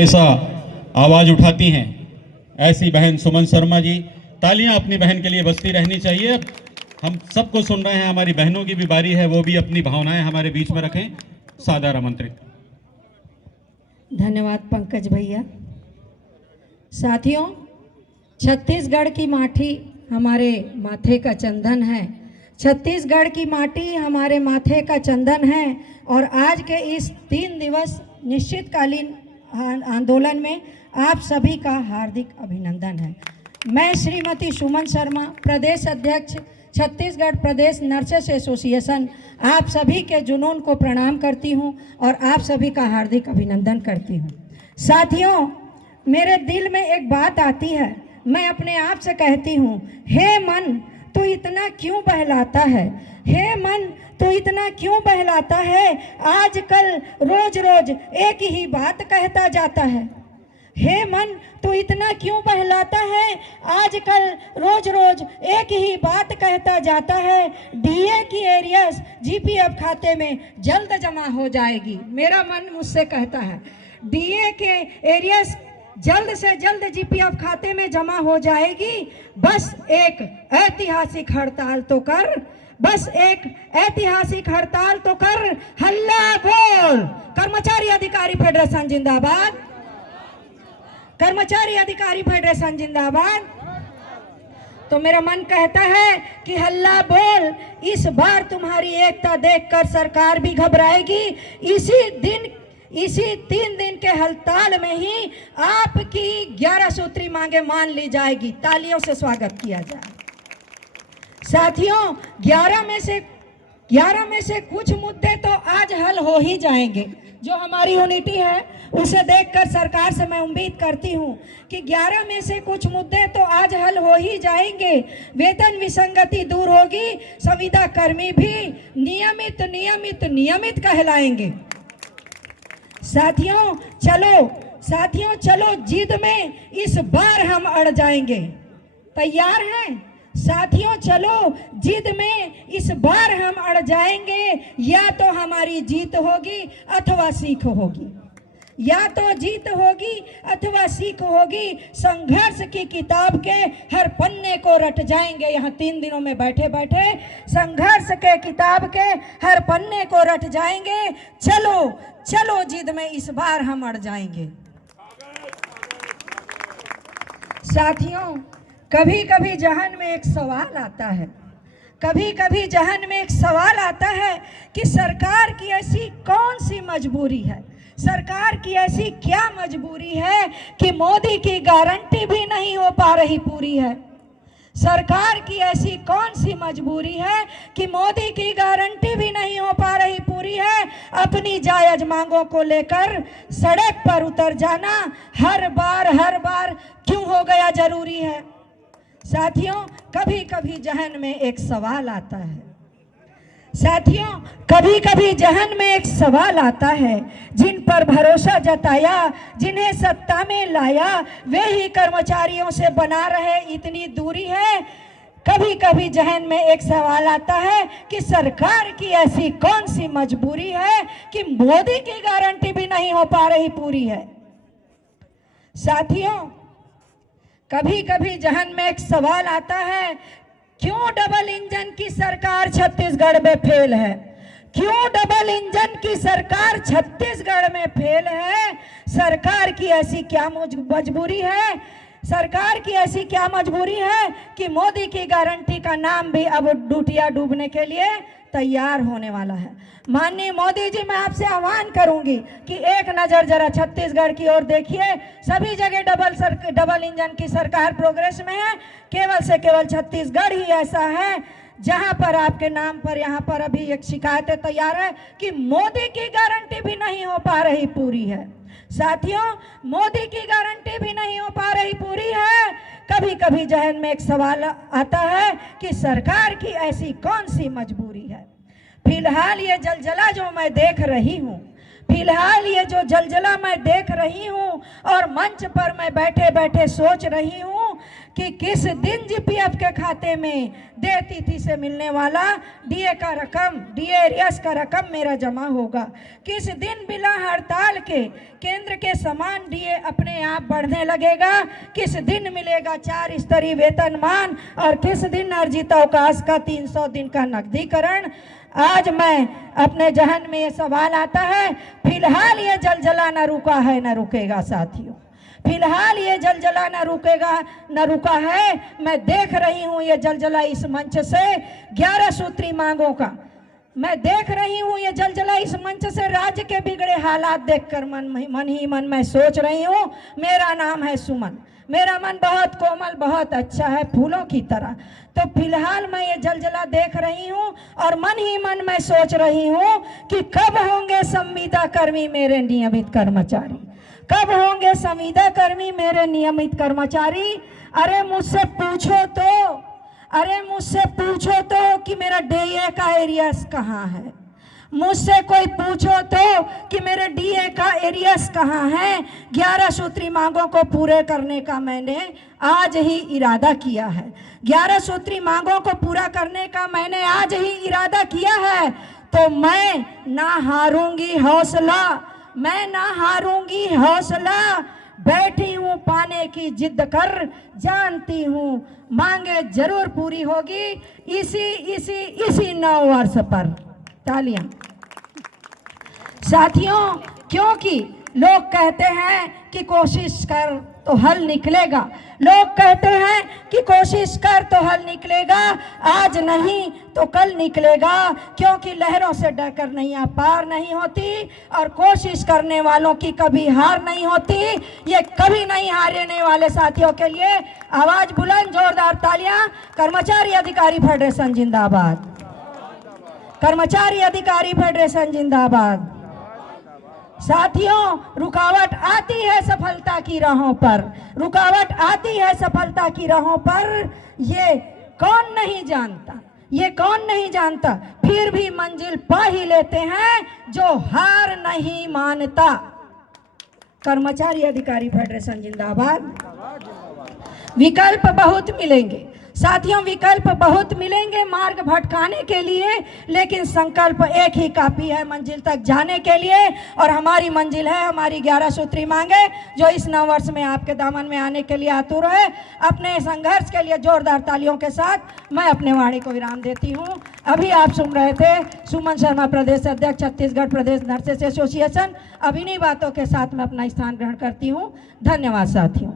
हमेशा आवाज उठाती हैं, ऐसी बहन सुमन शर्मा जी। तालियां अपनी बहन के लिए बजती रहनी चाहिए। हम सबको सुन रहे हैं, हमारी बहनों की भी बारी है, वो भी अपनी भावनाएं हमारे बीच में रखें। सादर आमंत्रित। धन्यवाद पंकज भैया। साथियों, छत्तीसगढ़ की माटी हमारे माथे का चंदन है। छत्तीसगढ़ की माटी हमारे माथे का चंदन है और आज के इस 3 दिवस निश्चितकालीन आंदोलन में आप सभी का हार्दिक अभिनंदन है। मैं श्रीमती सुमन शर्मा, प्रदेश अध्यक्ष छत्तीसगढ़ प्रदेश नर्सेस एसोसिएशन, आप सभी के जुनून को प्रणाम करती हूं और आप सभी का हार्दिक अभिनंदन करती हूं। साथियों, मेरे दिल में एक बात आती है, मैं अपने आप से कहती हूं, हे मन तू इतना क्यों बहलाता है, हे मन तू इतना क्यों बहलाता है, आजकल रोज रोज एक ही बात कहता जाता है। हे मन तू इतना क्यों बहलाता है, आजकल रोज रोज एक ही बात कहता जाता है। डीए की एरियस जीपीएफ खाते में जल्द जमा हो जाएगी। मेरा मन मुझसे कहता है, डीए के एरियस जल्द से जल्द जीपीएफ खाते में जमा हो जाएगी। बस एक ऐतिहासिक हड़ताल तो कर, बस एक ऐतिहासिक हड़ताल तो कर, हल्ला बोल। कर्मचारी अधिकारी फेडरेशन जिंदाबाद, कर्मचारी अधिकारी फेडरेशन जिंदाबाद। तो मेरा मन कहता है कि हल्ला बोल। इस बार तुम्हारी एकता देखकर सरकार भी घबराएगी। इसी 3 दिन के हड़ताल में ही आपकी 11 सूत्री मांगे मान ली जाएगी। तालियों से स्वागत किया जाए। साथियों, 11 में से कुछ मुद्दे तो आज हल हो ही जाएंगे। जो हमारी यूनिटी है उसे देखकर सरकार से मैं उम्मीद करती हूं कि 11 में से कुछ मुद्दे तो आज हल हो ही जाएंगे। वेतन विसंगति दूर होगी, संविदा कर्मी भी नियमित नियमित नियमित कहलाएंगे। साथियों चलो जिद में इस बार हम अड़ जाएंगे। तैयार हैं साथियों? चलो जिद में इस बार हम अड़ जाएंगे। या तो हमारी जीत होगी अथवा सीख होगी, या तो जीत होगी अथवा सीख होगी। संघर्ष की किताब के हर पन्ने को रट जाएंगे। यहाँ 3 दिनों में बैठे बैठे संघर्ष के किताब के हर पन्ने को रट जाएंगे। चलो जिद में इस बार हम अड़ जाएंगे। साथियों, कभी कभी जहन में एक सवाल आता है, कि सरकार की ऐसी कौन सी मजबूरी है, सरकार की ऐसी क्या मजबूरी है कि मोदी की गारंटी भी नहीं हो पा रही पूरी है। सरकार की ऐसी कौन सी मजबूरी है कि मोदी की गारंटी भी नहीं हो पा रही पूरी है। अपनी जायज मांगों को लेकर सड़क पर उतर जाना हर बार क्यों हो गया जरूरी है। साथियों, कभी कभी जहन में एक सवाल आता है। जिन पर भरोसा जताया, जिन्हें सत्ता में लाया, वे ही कर्मचारियों से बना रहे इतनी दूरी है। कभी कभी जहन में एक सवाल आता है कि सरकार की ऐसी कौन सी मजबूरी है कि मोदी की गारंटी भी नहीं हो पा रही पूरी है। साथियों, कभी कभी जहन में एक सवाल आता है, क्यों डबल इंजन की सरकार छत्तीसगढ़ में फेल है, क्यों डबल इंजन की सरकार छत्तीसगढ़ में फेल है। सरकार की ऐसी क्या मजबूरी है, सरकार की ऐसी क्या मजबूरी है कि मोदी की गारंटी का नाम भी अब डूटिया डूबने के लिए तैयार होने वाला है। माननीय मोदी जी, मैं आपसे आह्वान करूंगी कि एक नज़र जरा छत्तीसगढ़ की ओर देखिए। सभी जगह डबल इंजन की सरकार प्रोग्रेस में है, केवल से केवल छत्तीसगढ़ ही ऐसा है जहां पर आपके नाम पर यहाँ पर अभी एक शिकायतें तैयार है कि मोदी की गारंटी भी नहीं हो पा रही पूरी है। साथियों, मोदी की गारंटी भी नहीं हो पा रही पूरी है। कभी कभी जहन में एक सवाल आता है कि सरकार की ऐसी कौन सी मजबूरी है। फिलहाल ये जलजला जो मैं देख रही हूँ, और मंच पर मैं बैठे बैठे सोच रही हूँ कि किस दिन जीपीएफ के खाते में देती थी से मिलने वाला डीए का रकम, डीए एरियर्स का रकम मेरा जमा होगा। किस दिन बिना हड़ताल के केंद्र के समान डीए अपने आप बढ़ने लगेगा। किस दिन मिलेगा 4 स्तरीय वेतनमान और किस दिन अर्जित अवकाश का 300 दिन का नकदीकरण। आज मैं अपने जहन में ये सवाल आता है, फिलहाल ये जलजला न रुका है न रुकेगा साथियों, फिलहाल ये जलजला न रुकेगा न रुका है। मैं देख रही हूँ ये जलजला इस मंच से 11 सूत्री मांगों का, मैं देख रही हूँ ये जलजला इस मंच से राज्य के बिगड़े हालात देखकर मन ही मन मैं सोच रही हूँ, मेरा नाम है सुमन, मेरा मन बहुत कोमल, बहुत अच्छा है फूलों की तरह। तो फिलहाल मैं ये जलजला देख रही हूँ और मन ही मन मैं सोच रही हूँ कि कब होंगे संविदा कर्मी मेरे नियमित कर्मचारी, कब होंगे संविदा कर्मी मेरे नियमित कर्मचारी। अरे मुझसे पूछो तो, अरे मुझसे पूछो तो कि मेरा डीए का एरियर्स कहाँ है, मुझसे कोई पूछो तो कि मेरे डीए का एरियर्स कहाँ है। 11 सूत्री मांगों को पूरे करने का मैंने आज ही इरादा किया है, 11 सूत्री मांगों को पूरा करने का मैंने आज ही इरादा किया है। तो मैं ना हारूंगी हौसला, मैं ना हारूंगी हौसला, बैठी हूँ पाने की जिद कर, जानती हूँ मांगे जरूर पूरी होगी इसी 9 वर्ष पर। तालियां। साथियों, क्योंकि लोग कहते हैं कि कोशिश कर तो हल निकलेगा, लोग कहते हैं कि कोशिश कर तो हल निकलेगा, आज नहीं तो कल निकलेगा, क्योंकि लहरों से डरकर नैया पार नहीं होती और कोशिश करने वालों की कभी हार नहीं होती। ये कभी नहीं हारने वाले साथियों के लिए आवाज बुलंद, जोरदार तालियां। कर्मचारी अधिकारी फेडरेशन जिंदाबाद, कर्मचारी अधिकारी फेडरेशन जिंदाबाद। साथियों, रुकावट आती है सफलता की राहों पर, रुकावट आती है सफलता की राहों पर, ये कौन नहीं जानता, ये कौन नहीं जानता, फिर भी मंजिल पा ही लेते हैं जो हार नहीं मानता। कर्मचारी अधिकारी फेडरेशन जिंदाबाद। विकल्प बहुत मिलेंगे साथियों, विकल्प बहुत मिलेंगे मार्ग भटकाने के लिए, लेकिन संकल्प एक ही काफी है मंजिल तक जाने के लिए। और हमारी मंजिल है हमारी 11 सूत्री मांगे, जो इस 9 वर्ष में आपके दामन में आने के लिए आतुर है। अपने संघर्ष के लिए जोरदार तालियों के साथ मैं अपने वाणी को विराम देती हूँ। अभी आप सुन रहे थे सुमन शर्मा, प्रदेश अध्यक्ष छत्तीसगढ़ प्रदेश नर्सेस एसोसिएशन। अब इन्हीं बातों के साथ मैं अपना स्थान ग्रहण करती हूँ। धन्यवाद साथियों।